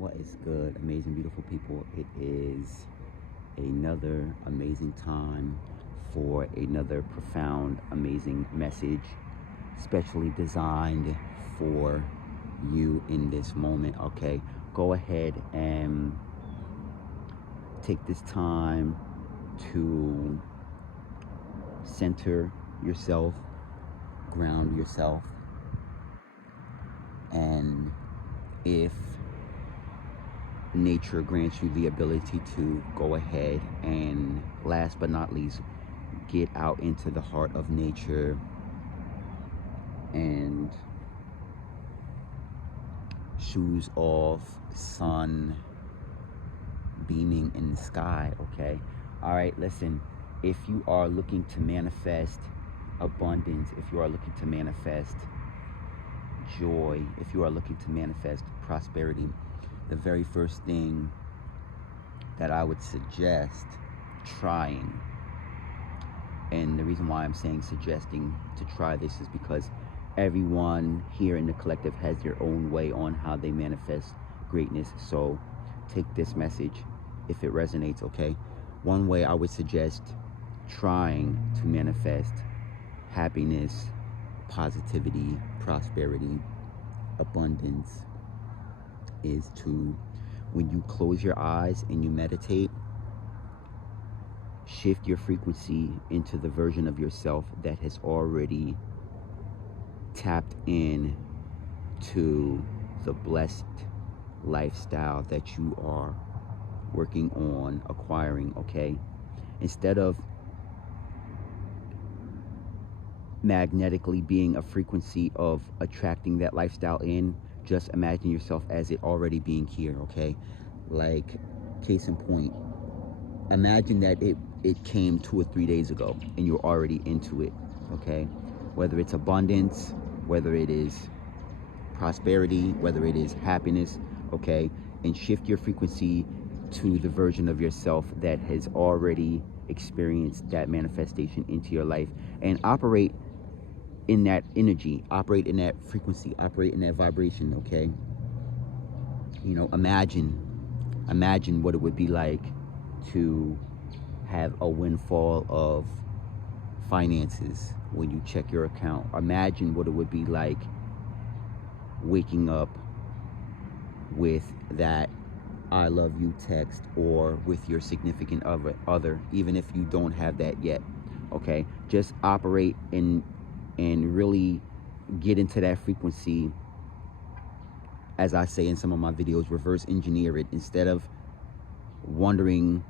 What is good, amazing, beautiful people? It is another amazing time for another profound, amazing message, specially designed for you in this moment. Okay, go ahead and take this time to center yourself, ground yourself, and if nature grants you the ability to go ahead and, last but not least, get out into the heart of nature and shoes off, sun beaming in the sky. Okay, all right, listen, if you are looking to manifest abundance, if you are looking to manifest joy, if you are looking to manifest prosperity, the very first thing that I would suggest trying, and the reason why I'm saying suggesting to try this is because everyone here in the collective has their own way on how they manifest greatness. So take this message if it resonates, okay? One way I would suggest trying to manifest happiness, positivity, prosperity, abundance is to, when you close your eyes and you meditate, shift your frequency into the version of yourself that has already tapped in to the blessed lifestyle that you are working on acquiring, okay? Instead of magnetically being a frequency of attracting that lifestyle in, just imagine yourself as it already being here, okay? Like, case in point, imagine that it came 2 or 3 days ago and you're already into it, okay? Whether it's abundance, whether it is prosperity, whether it is happiness, okay? And shift your frequency to the version of yourself that has already experienced that manifestation into your life, and operate in that energy, operate in that frequency, operate in that vibration, okay? You know, imagine what it would be like to have a windfall of finances when you check your account. Imagine what it would be like waking up with that I love you text, or with your significant other, even if you don't have that yet, okay? Just operate in and really get into that frequency. As I say in some of my videos, reverse engineer it. Instead of wondering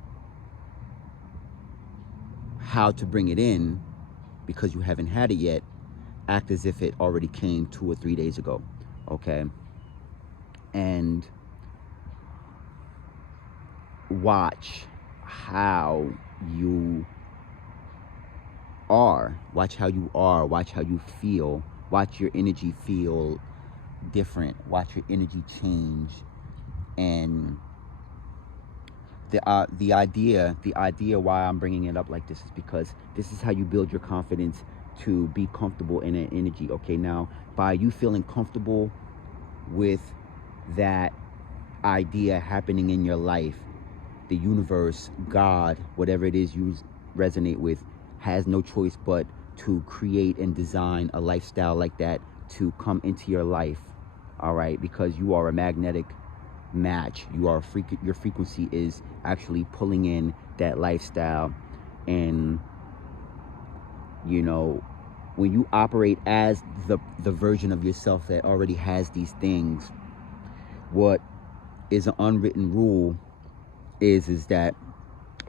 how to bring it in because you haven't had it yet, act as if it already came 2 or 3 days ago, okay? And watch how you are, watch how you feel, watch your energy feel different, watch your energy change. And the idea why I'm bringing it up like this is because this is how you build your confidence to be comfortable in that energy, okay? Now, by you feeling comfortable with that idea happening in your life, the universe, God, whatever it is you resonate with, has no choice but to create and design a lifestyle like that to come into your life, all right? Because you are a magnetic match. You are your frequency is actually pulling in that lifestyle. And you know, when you operate as the version of yourself that already has these things, what is an unwritten rule is that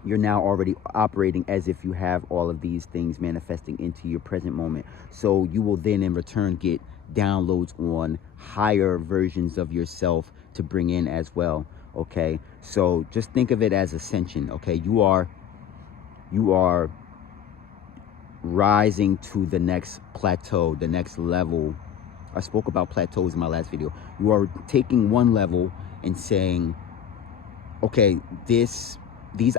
you're now already operating as if you have all of these things manifesting into your present moment. So you will then in return get downloads on higher versions of yourself to bring in as well, okay? So just think of it as ascension, okay? You are rising to the next plateau, the next level. I spoke about plateaus in my last video. You are taking one level and saying, okay, these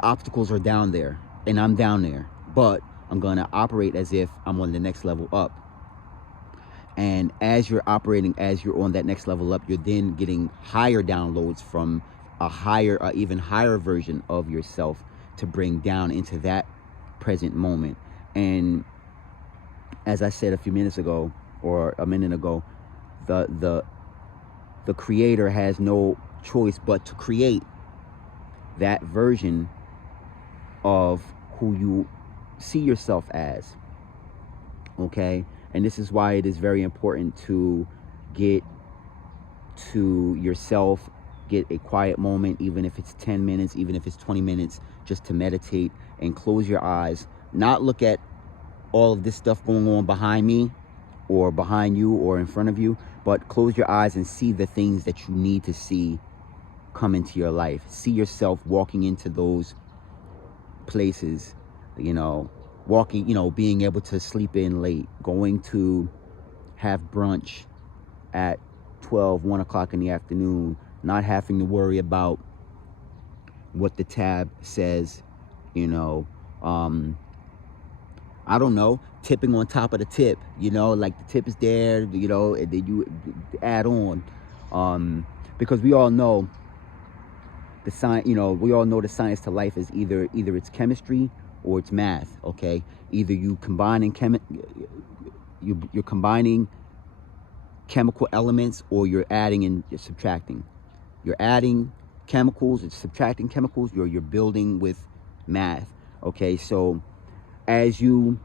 obstacles are down there and I'm down there, but I'm gonna operate as if I'm on the next level up. And as you're operating, as you're on that next level up, you're then getting higher downloads from a higher, even higher version of yourself to bring down into that present moment. And as I said a few minutes ago, or a minute ago, the creator has no choice but to create that version of who you see yourself as. Okay? And this is why it is very important to get to yourself, get a quiet moment, even if it's 10 minutes, even if it's 20 minutes, just to meditate and close your eyes, not look at all of this stuff going on behind me or behind you or in front of you, but close your eyes and see the things that you need to see come into your life. See yourself walking into those places, you know, walking, you know, being able to sleep in late, going to have brunch at 12, 1 o'clock in the afternoon, not having to worry about what the tab says, you know, I don't know, tipping on top of the tip, you know, like the tip is there, you know, and then you add on, because we all know the science, you know, we all know the science to life is either it's chemistry or it's math. Okay, either you combining you're combining chemical elements, or you're adding and you're subtracting. You're adding chemicals, it's subtracting chemicals, you're building with math. Okay, so as you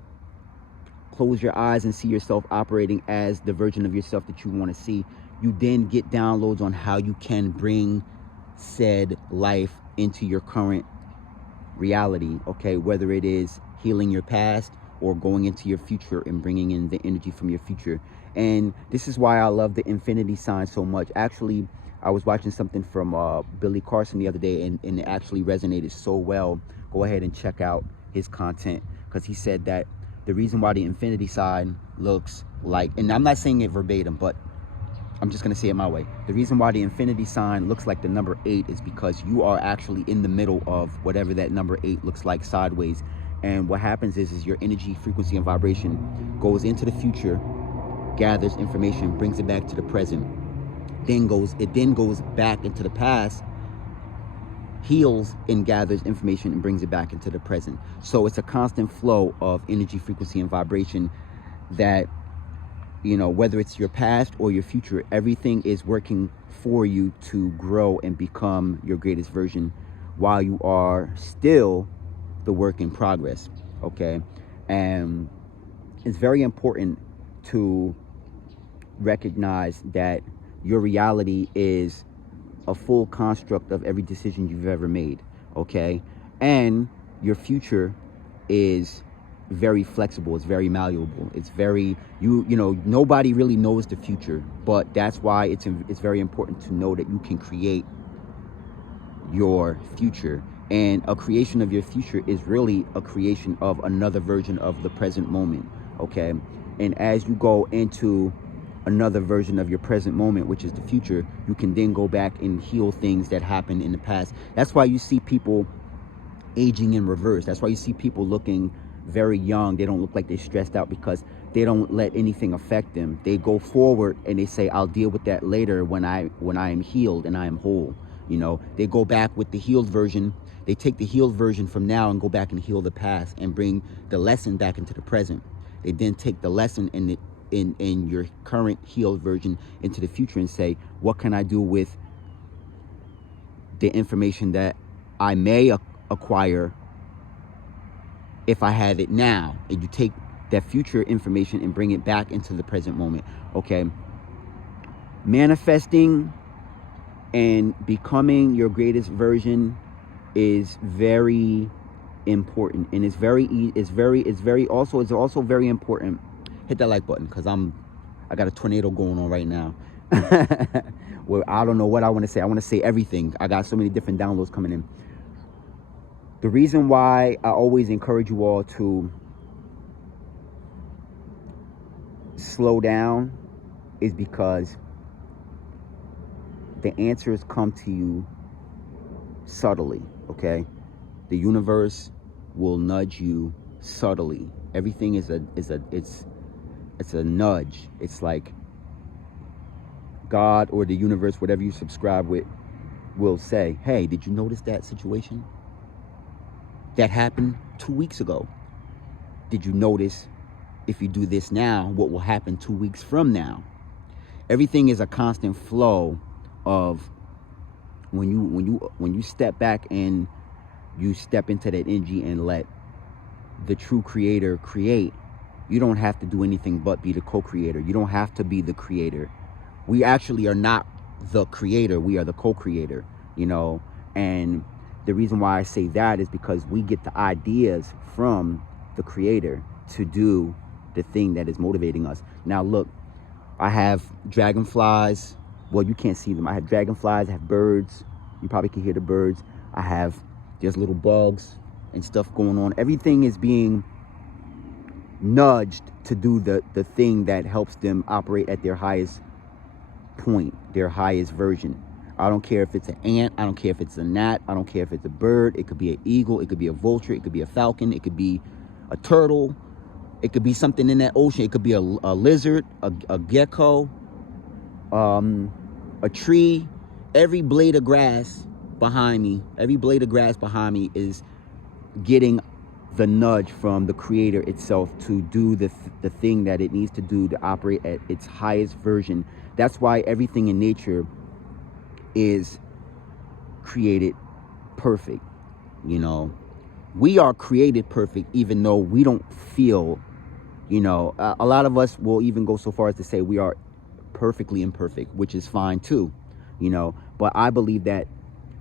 close your eyes and see yourself operating as the version of yourself that you want to see, you then get downloads on how you can bring said life into your current reality. Okay, whether it is healing your past or going into your future and bringing in the energy from your future. And this is why I love the infinity sign so much. Actually, I was watching something from Billy Carson the other day, and it actually resonated so well. Go ahead and check out his content, because he said that the reason why the infinity sign looks like, and I'm not saying it verbatim, but I'm just going to say it my way. The reason why the infinity sign looks like the number 8 is because you are actually in the middle of whatever that number 8 looks like sideways. And what happens is your energy, frequency, and vibration goes into the future, gathers information, brings it back to the present, it then goes back into the past, heals and gathers information and brings it back into the present. So it's a constant flow of energy, frequency, and vibration that, you know, whether it's your past or your future, everything is working for you to grow and become your greatest version while you are still the work in progress. Okay, and it's very important to recognize that your reality is a full construct of every decision you've ever made. Okay, and your future is very flexible, it's very malleable, it's very, you know, nobody really knows the future, but that's why it's very important to know that you can create your future. And a creation of your future is really a creation of another version of the present moment. Okay, and as you go into another version of your present moment, which is the future, you can then go back and heal things that happened in the past. That's why you see people aging in reverse. That's why you see people looking very young. They don't look like they're stressed out, because they don't let anything affect them. They go forward and they say, I'll deal with that later when I am healed and I am whole. You know, they go back with the healed version. They take the healed version from now and go back and heal the past and bring the lesson back into the present. They then take the lesson in your current healed version into the future and say, what can I do with the information that I may acquire if I have it now? And you take that future information and bring it back into the present moment. Okay, manifesting and becoming your greatest version is very important, and it's also very important. Hit that like button, because I got a tornado going on right now. Well, I don't know what I want to say. I want to say everything. I got so many different downloads coming in. The reason why I always encourage you all to slow down is because the answers come to you subtly. Okay, the universe will nudge you subtly. Everything It's a nudge. It's like God or the universe, whatever you subscribe with, will say, hey, did you notice that situation that happened 2 weeks ago? Did you notice if you do this now, what will happen 2 weeks from now? Everything is a constant flow of when you step back and you step into that energy and let the true creator create. You don't have to do anything but be the co-creator. You don't have to be the creator. We actually are not the creator. We are the co-creator, you know. And the reason why I say that is because we get the ideas from the creator to do the thing that is motivating us. Now look, I have dragonflies. Well, you can't see them. I have dragonflies, I have birds. You probably can hear the birds. There's little bugs and stuff going on. Everything is being nudged to do the thing that helps them operate at their highest point, their highest version. I don't care if it's an ant, I don't care if it's a gnat, I don't care if it's a bird, it could be an eagle, it could be a vulture, it could be a falcon, it could be a turtle, it could be something in that ocean, it could be a lizard, a gecko, a tree. Every blade of grass behind me, is getting the nudge from the creator itself to do the thing that it needs to do to operate at its highest version. That's why everything in nature is created perfect. You know, we are created perfect, even though we don't feel, you know, a lot of us will even go so far as to say we are perfectly imperfect, which is fine too, you know. But I believe that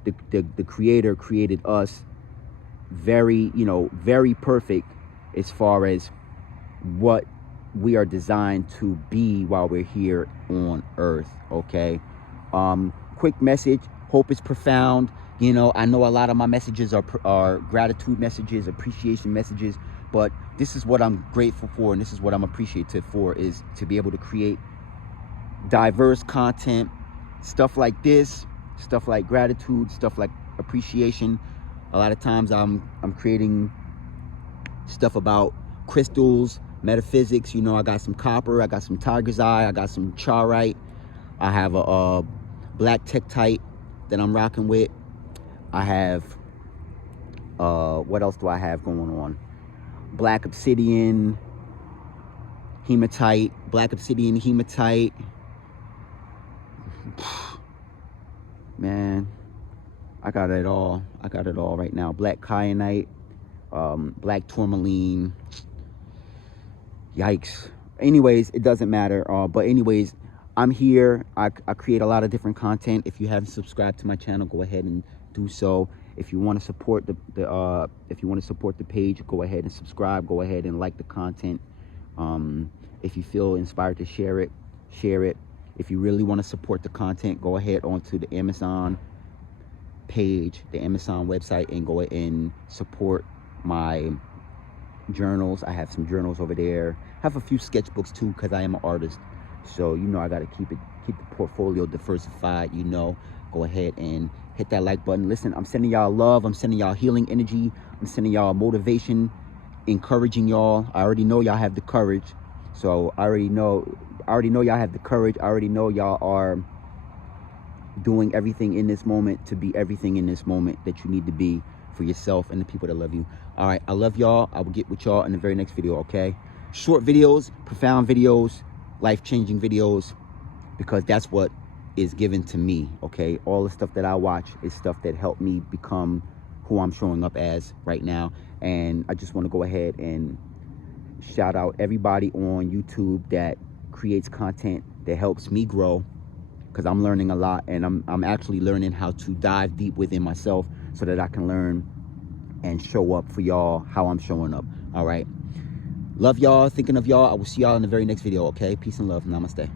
the creator created us very, you know, very perfect as far as what we are designed to be while we're here on earth. Okay. Quick message. Hope it's profound. You know, I know a lot of my messages are gratitude messages, appreciation messages, but this is what I'm grateful for, and this is what I'm appreciative for, is to be able to create diverse content, stuff like this, stuff like gratitude, stuff like appreciation. A lot of times I'm creating stuff about crystals, metaphysics. You know, I got some copper, I got some tiger's eye, I got some charite, I have a black tektite that I'm rocking with. I have what else do I have going on? Black obsidian, hematite, black obsidian, hematite. Man, I got it all. I got it all right now. Black kyanite, black tourmaline. Yikes. Anyways, it doesn't matter. But anyways, I'm here. I create a lot of different content. If you haven't subscribed to my channel, go ahead and do so. If you want to support the page, go ahead and subscribe. Go ahead and like the content. If you feel inspired to share it, share it. If you really want to support the content, go ahead onto the Amazon page, the Amazon website, and go and support my journals. I have some journals over there. I have a few sketchbooks too, because I am an artist. So, you know, I got to keep the portfolio diversified. You know, go ahead and hit that like button. Listen, I'm sending y'all love. I'm sending y'all healing energy. I'm sending y'all motivation, encouraging y'all. I already know y'all have the courage. So I already know y'all have the courage. I already know y'all are doing everything in this moment to be everything in this moment that you need to be for yourself and the people that love you. All right, I love y'all. I will get with y'all in the very next video, okay? Short videos, profound videos, life-changing videos, because that's what is given to me, okay? All the stuff that I watch is stuff that helped me become who I'm showing up as right now. And I just want to go ahead and shout out everybody on YouTube that creates content that helps me grow, because I'm learning a lot, and I'm actually learning how to dive deep within myself so that I can learn and show up for y'all how I'm showing up. All right, love y'all, thinking of y'all. I will see y'all in the very next video, okay? Peace and love. Namaste.